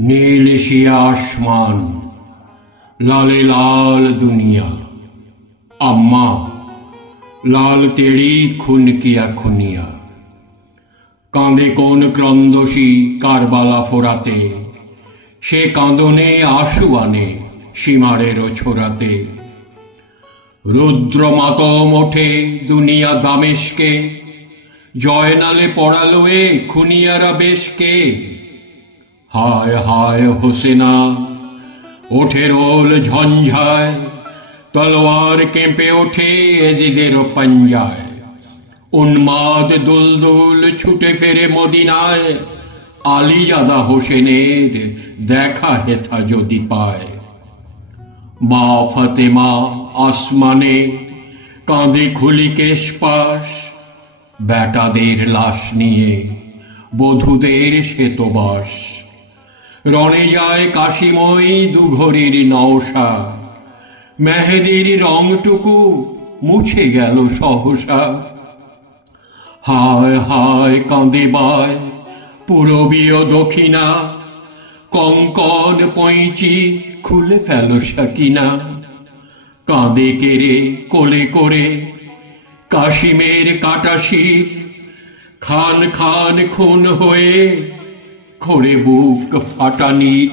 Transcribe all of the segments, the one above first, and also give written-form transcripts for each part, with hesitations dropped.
नील शिया आसमान, लाले लाल दुनिया। अम्मा लाल तेरी खून किया खुनिया। कांदे कोन क्रंदसी कारबाला फोराते, से कांदने आशु आने सीमारेरो छोराते। रुद्र मातम ओठे दुनिया दामेशके, जयनाले पड़ालो ए खुनियारा बेशके। हाय हाय होसेना ओठे रोल झंझाय, तलवार केंपे ओठे एजिदेरो पंजाय। उन्माद दुलदुल छुटे फेरे मदिनाय, आलीजादा होसेनेर देखा हेथा जदि पाय। मा फातेमा आसमाने कांदे खुली केश पाश, बेटादेर लाश निये बधूदेर श्वेतबास। रणे जाय काशीमयी दुघड़ीर नौशा, मेहेदीर रंगटुकु मुछे गेल सहसा। हाय हाय कांदे बाय पूरबीय दक्षिणा, कंकन पैंची खुले फेलो सकिना। कांदे केरे कोले करे काशिमेर काटाशीर, खान खान खून होए खोरे बुक फाटानीर।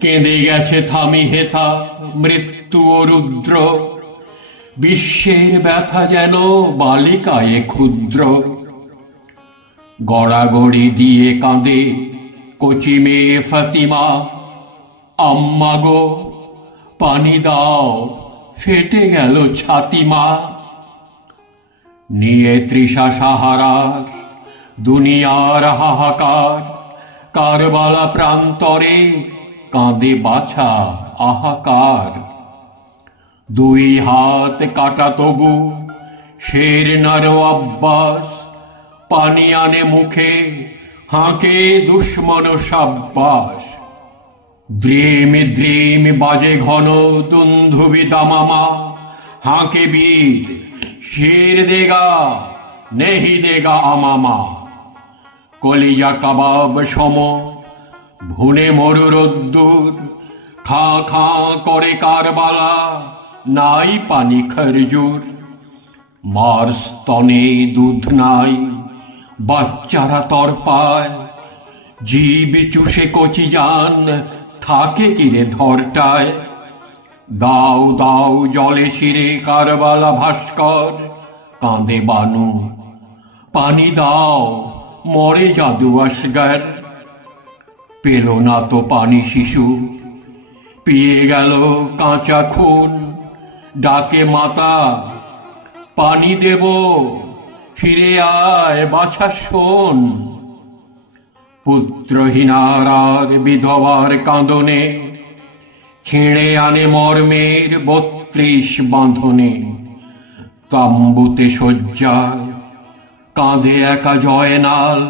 केंदे गेछे थामी हेथा मृत्यु ओ रुद्र, विश्वेर व्यथा जेन बालिकाए क्षुद्र। गड़ागड़ी दिए कांदे कचि मेये फातिमा, आम्मा गो पानी दाओ फेटे गेल छातिमा। निये तृषा साहारार दुनियार हाहाकार, कारबाला प्रान्तरे कांदे बाछा आहाकार। दुई हाथ काटा तबु शेर नारो अब्बास, पानी आने मुखे हाके दुश्मन शाब्बास। द्रीम द्रीम बाजे घन दुंधुबी दामामा, हाके वीर शेर देगा नहीं देगा अमामा। कलिजा कबाब सम भुने मरु रद्दुर, खा खा करे कारबाला नाई पानी खरजुर। मार स्तने दूध नाई बाच्चारा तर्पाय, जीव चुषे कचि जान थाके किरे धरटाय। दाऊ दाऊ जले शिरे कारबाला भास्कर, कांदे बानू पानी दाओ मरे जादू असगर। पेलो ना तो पानी शिशु पिए गेल काँचा खून, डाके माता पानी देबो फिरे आय बाछा शोन। पुत्रहीनार विधवार कांदने, छिड़े आने मर्मेर 32 बांधने। ताम्बुते शয্যায় कांदे एका जयनाल,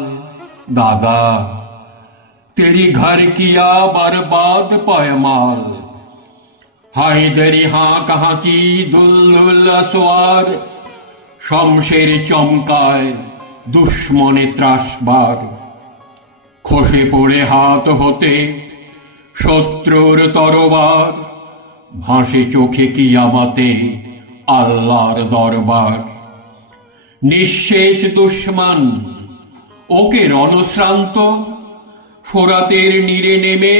दादा तेरी घर किया बर्बाद पायमाल। हाय तेरी हाँ कहाँ की दुलदुल असवार, शमशेर चमकाय दुश्मने त्रासबार। खसे पड़े हाथ होते शत्रुर तरबार, भासे चोखे कियामते आल्लाहर दरबार। निःशेष दुश्मन ओके रणश्रांत, फोरातेर नीरे नेमे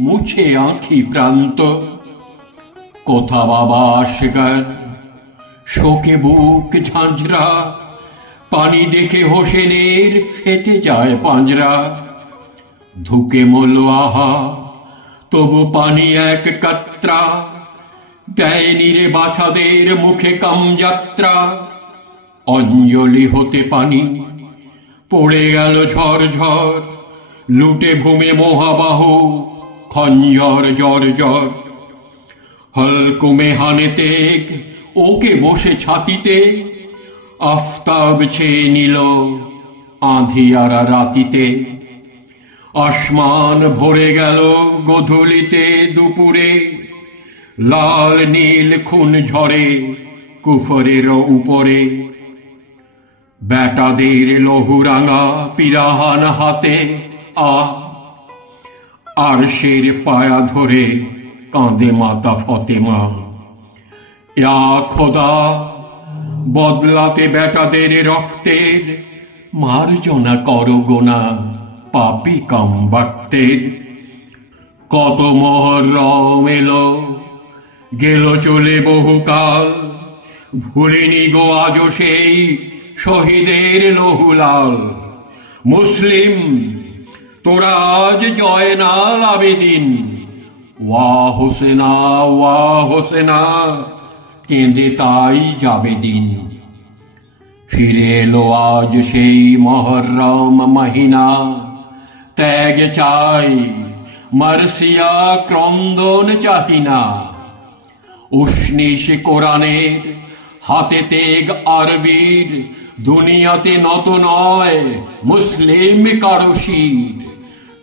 मुछे आँखि प्रांत। कोथा बाबा असगर शोके बुक झांझरा, पानी देखे होसेनेर फेटे जाए पांजरा। धुके मोलो आहा तबु पानी एक कत्रा, देय नीरे बाछादेर मुखे कम यात्रा। अंजलि होते पानी पड़े गेल झर झर, लुटे भूमे मोहाबाहु खंजर जर जर। हलकुमे हाने तेग ओके बसे छातीते, आफ्ताब छेये निल आँधियारा रातीते। आसमान भरे गेल गधूलिते दुपुरे, लाल नील खून झरे कुफरेर उपरे। बेटादेर लहुरांगा पिराहान हाथे आ আরশের পায়া ধরে কাঁদে মাতা ফতেমা। ইয়া খোদা, বদলাতে বেটাদের রক্তের মার্জনা করো গোনা পাপী কামবাক্তের। কত মুহররম এলো গেল চলে বহুকাল, ভুলিনি গো আজও সেই শহীদের লহুলাল। মুসলিম তোরা আজ জয়নাল আবেদিন, ওয়া হোসেনা ওয়া হোসেনা, কেঁদে তাই যাবে দিন। ফিরে এলো আজ সেই মুহররম মহিনা, ত্যাগ চাই মারসিয়া ক্রন্দন চাহিনা। উষ্ণিস কোরআনের হাতে তেগ আরবীর, দুনিয়াতে নত নয় মুসলিম কারো শির।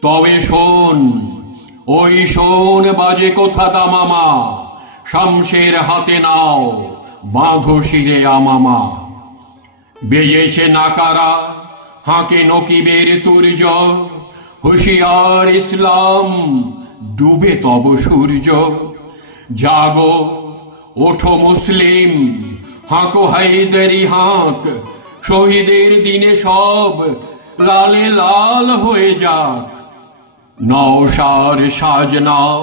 তবে শোন, ওই শোন বাজে কোথা দামামা, শামসের হাতে নাও বাঁধো শিরে আমামা। বেজেছে নাকারা হাঁকে নকিবের তুর্য, হুঁশিয়ার ইসলাম ডুবে তব সূর্য। জাগো ওঠো মুসলিম, হাঁকো হায়দারি হাঁক, শহীদের দিনে সব লালে লাল হয়ে যাক। নওশার সাজ নাও,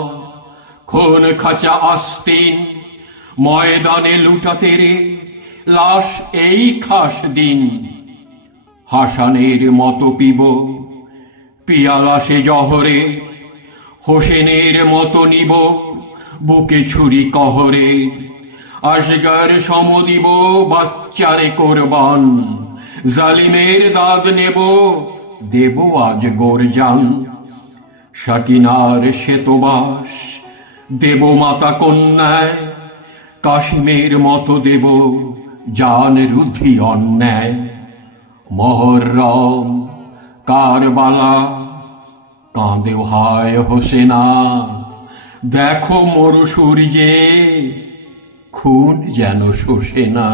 খুন খাঁচা আস্তিন, ময়দানে লুটাতে রে লাশ এই খাস দিন। হাসানের মতো পিব পিয়ালা সে জহরে, হোসেনের মতো নিব বুকে ছুরি কহরে। আসগার সম দিব বাচ্চারে কোরবান, জালিমের দাগ নেব দেব আজ গোরজান। সাকিনার শ্বেতবাস দেব মাতা কন্যায়, কাশ্মীর মতো দেব জান রুদ্ধি অন্যায়। মুহররম কারবালা কাঁদে হায় হোসেনা, দেখো মরু সূর্যে খুন যেন শোষে না।